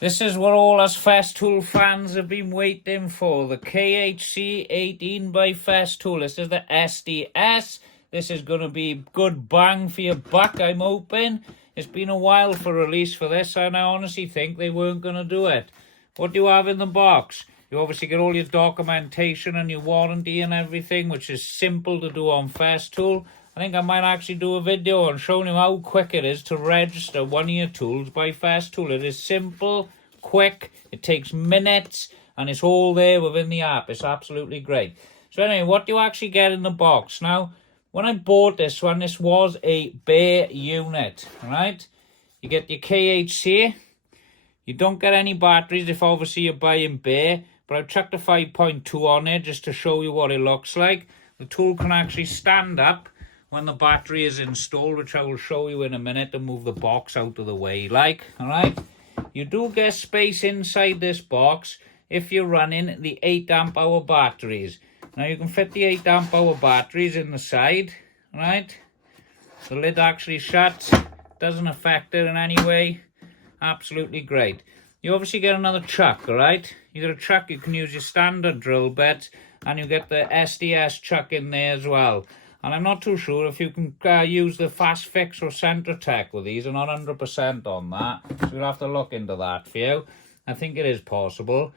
This is what all us Festool fans have been waiting for. The KHC 18 by Festool. This is the SDS. This is going to be good bang for your buck, I'm hoping. It's been a while for release for this, and I honestly think they weren't going to do it. What do you have in the box? You obviously get all your documentation and your warranty and everything, which is simple to do on Festool. I think I might actually do a video on showing you how quick it is to register one of your tools by Festool. It is simple, quick, it takes minutes, and it's all there within the app. It's absolutely great. So anyway, what do you actually get in the box? Now, when I bought this one, this was a bare unit, right? You get your KHC. You don't get any batteries if obviously you're buying bare, but I've chucked a 5.2 on it just to show you what it looks like. The tool can actually stand up when the battery is installed, which I will show you in a minute, to move the box out of the way, all right? You do get space inside this box if you're running the 8 amp hour batteries. Now you can fit the 8 amp hour batteries in the side, right? The lid actually shuts, doesn't affect it in any way. Absolutely great. You obviously get another chuck, all right? You get a chuck, you can use your standard drill bit, and you get the SDS chuck in there as well. And I'm not too sure if you can use the Fast Fix or Centratech with these. I'm not 100% on that, so we'll have to look into that for you. I think it is possible.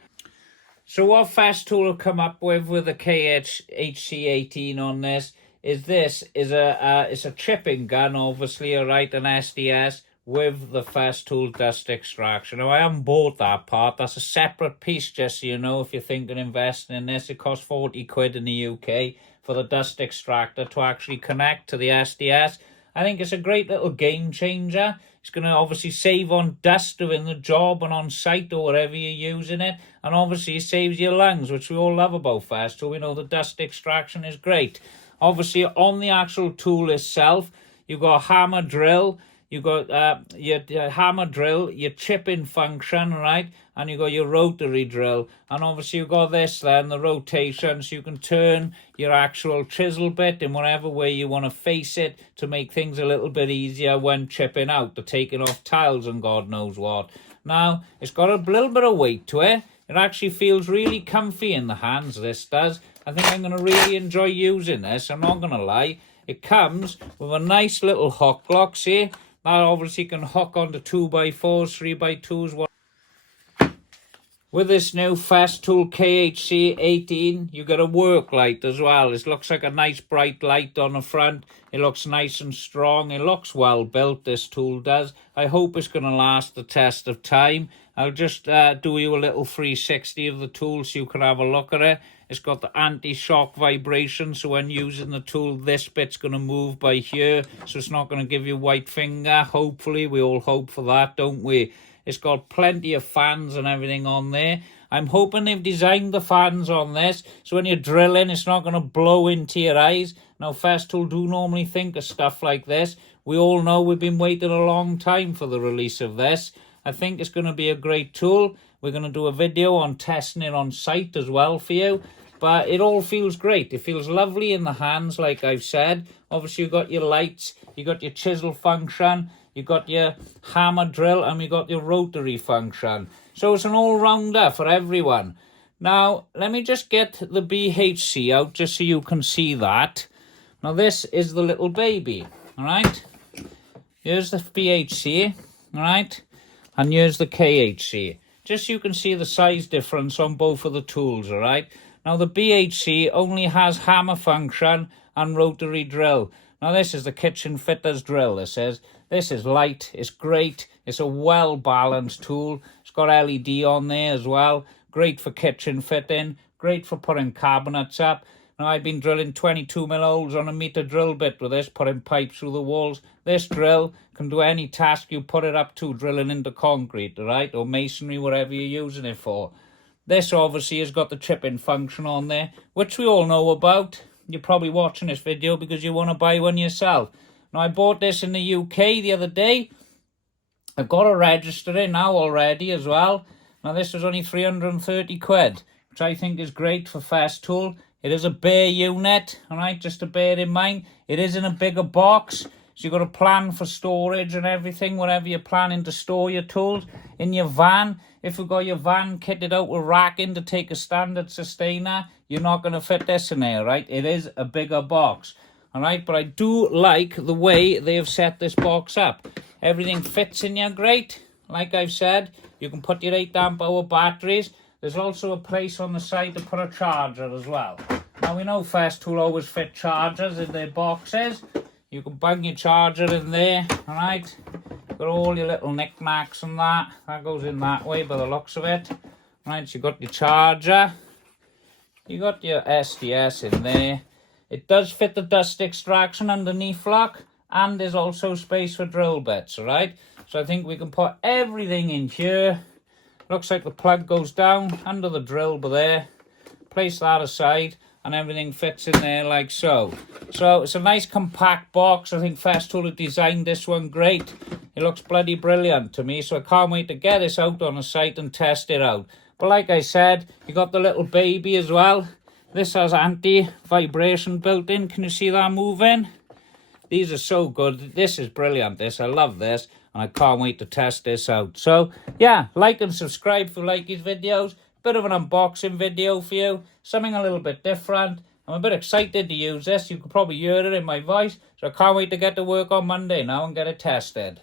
So what Festool have come up with the KHC 18 on this is it's a chipping gun, obviously, all right, an SDS with the Festool dust extraction. Now, I haven't bought that part. That's a separate piece, just so you know, if you're thinking of investing in this. It costs 40 quid in the UK for the dust extractor to actually connect to the SDS. I think it's a great little game changer. It's going to obviously save on dust doing the job and on site or wherever you're using it. And obviously it saves your lungs, which we all love about Festool. We know the dust extraction is great. Obviously on the actual tool itself, you've got a hammer drill. You got your hammer drill, your chipping function, right? And you got your rotary drill. And obviously you've got this then, the rotation, so you can turn your actual chisel bit in whatever way you want to face it to make things a little bit easier when chipping out, to taking off tiles and God knows what. Now, it's got a little bit of weight to it. It actually feels really comfy in the hands, this does. I think I'm going to really enjoy using this, I'm not going to lie. It comes with a nice little hook lock, see? That obviously can hook onto 2x4s, 3x2s. With this new Festool KHC 18, you get a work light as well. It looks like a nice bright light on the front. It looks nice and strong. It looks well built, this tool does. I hope it's going to last the test of time. I'll just do you a little 360 of the tool so you can have a look at it. It's got the anti-shock vibration, so when using the tool, this bit's going to move by here, so it's not going to give you white finger. Hopefully, we all hope for that, don't we? It's got plenty of fans and everything on there. I'm hoping they've designed the fans on this, so when you're drilling, it's not going to blow into your eyes. Now, Festool do normally think of stuff like this. We all know we've been waiting a long time for the release of this. I think it's going to be a great tool. We're going to do a video on testing it on site as well for you. But it all feels great. It feels lovely in the hands, like I've said. Obviously, you've got your lights, you've got your chisel function, you've got your hammer drill, and you've got your rotary function. So it's an all-rounder for everyone. Now, let me just get the BHC out just so you can see that. Now, this is the little baby, all right? Here's the BHC, all right? And here's the KHC. Just so you can see the size difference on both of the tools, all right? Now, the BHC only has hammer function and rotary drill. Now, this is the kitchen fitter's drill, this is. This is light, it's great, it's a well-balanced tool. It's got LED on there as well. Great for kitchen fitting, great for putting cabinets up. Now, I've been drilling 22mm holes on a meter drill bit with this, putting pipes through the walls. This drill can do any task you put it up to, drilling into concrete, all right, or masonry, whatever you're using it for. This obviously has got the chipping function on there, which we all know about. You're probably watching this video because you want to buy one yourself. Now, I bought this in the UK the other day. I've got to register it now already as well. Now, this was only 330 quid, which I think is great for Festool. It is a bare unit, all right, just to bear in mind. It is in a bigger box. So you've got to plan for storage and everything whenever you're planning to store your tools. In your van, if you've got your van kitted out with racking to take a standard sustainer, you're not going to fit this in there, right? It is a bigger box, all right? But I do like the way they have set this box up. Everything fits in here great. Like I've said, you can put your 8 amp hour batteries. There's also a place on the side to put a charger as well. Now we know Festool always fit chargers in their boxes. You can bang your charger in there, all right? Got all your little knickknacks and that. That goes in that way by the looks of it. Right, so you got your charger. You got your SDS in there. It does fit the dust extraction underneath lock, and there's also space for drill bits, all right? So I think we can put everything in here. Looks like the plug goes down under the drill by there. Place that aside, and everything fits in there like so. So it's a nice compact box. I think Festool have designed this one great. It looks bloody brilliant to me, so I can't wait to get this out on a site and test it out. But like I said, you got the little baby as well. This has anti-vibration built in. Can you see that moving? These are so good. This is brilliant, this. I love this, and I can't wait to test this out. So, yeah, like and subscribe if you like these videos. Bit of an unboxing video for you. Something a little bit different. I'm a bit excited to use this. You could probably hear it in my voice. So I can't wait to get to work on Monday now and get it tested.